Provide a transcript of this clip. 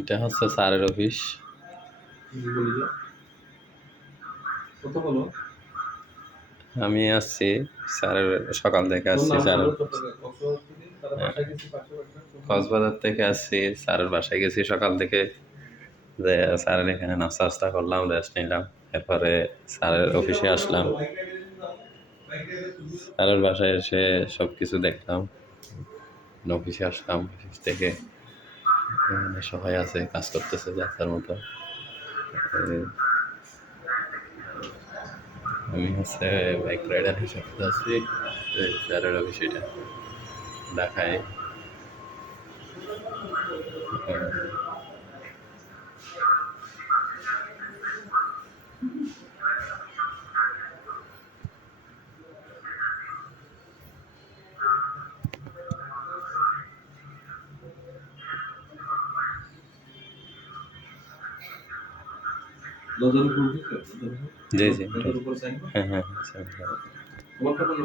এটা হচ্ছে স্যারের অফিস। আমি আসছি স্যারের, সকাল থেকে আসছি স্যারের, কক্সবাজার থেকে আসছি স্যারের বাসায় গেছি সকাল থেকে, যে স্যারের এখানে নাস্তা টাস্তা করলাম, রেস্ট নিলাম, এরপরে স্যারের অফিসে আসলাম। স্যারের বাসায় এসে সব কিছু দেখলাম, অফিসে আসলাম, অফিস থেকে সবাই আছে, কাজ করতেছে যার মতো। আমি হচ্ছে বাইক রাইডার হিসেবে আছি, স্যারের অফিস এটা ঢাকায়। জি জি, হ্যাঁ হ্যাঁ।